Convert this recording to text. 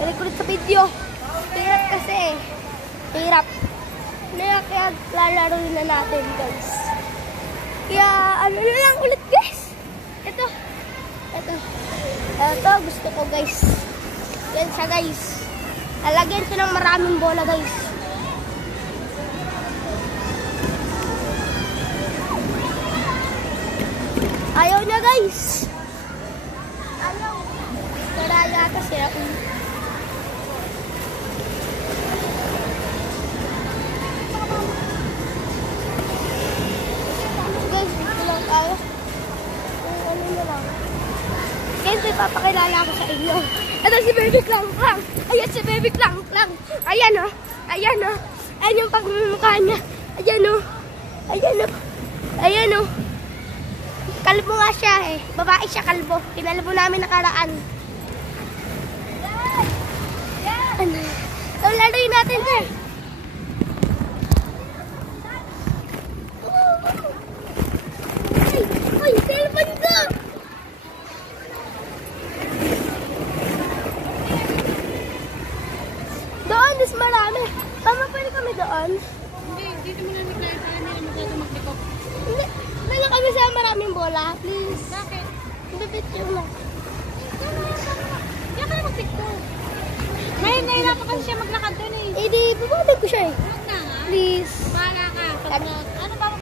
Kulit sa video. Hirap kasi. Hirap. Kaya lalaro na natin, guys. Kaya ano na lang ulit, guys. Ito. Gusto ko, guys. Yan siya, guys. Lalagyan ko ng maraming bola, guys. Ayaw niya, guys. Ayaw. Karaya kasi ako. Guys, dito lang tayo. Ano na lang. Guys, may papakilala ako sa inyo. Ito si Baby Clang Clang. Ayan si Baby Clang Clang. Ayan o. Ayan o. Ayan yung pagmumukha niya. Ayan o. Ayan o. Ayan o. Kalbo nga siya eh. Babae siya, kalbo. Kinalbo namin nakaraan. Ano? So, laruin natin eh. Ay, cellphone ko! Doon, mas marami. Tama, pwede kami doon? Hindi, dito mo na niklayan para hindi na masyado maglikop. Hindi. Nala kami sa maraming bola, please. Bakit? Bibityo mo. Hindi ka na mag-tiktok. Ngayon, nahirapan kasi siya maglakad doon eh. Eh di, bubabay ko siya eh. Huwag na nga. Please. Bahala ka. Pag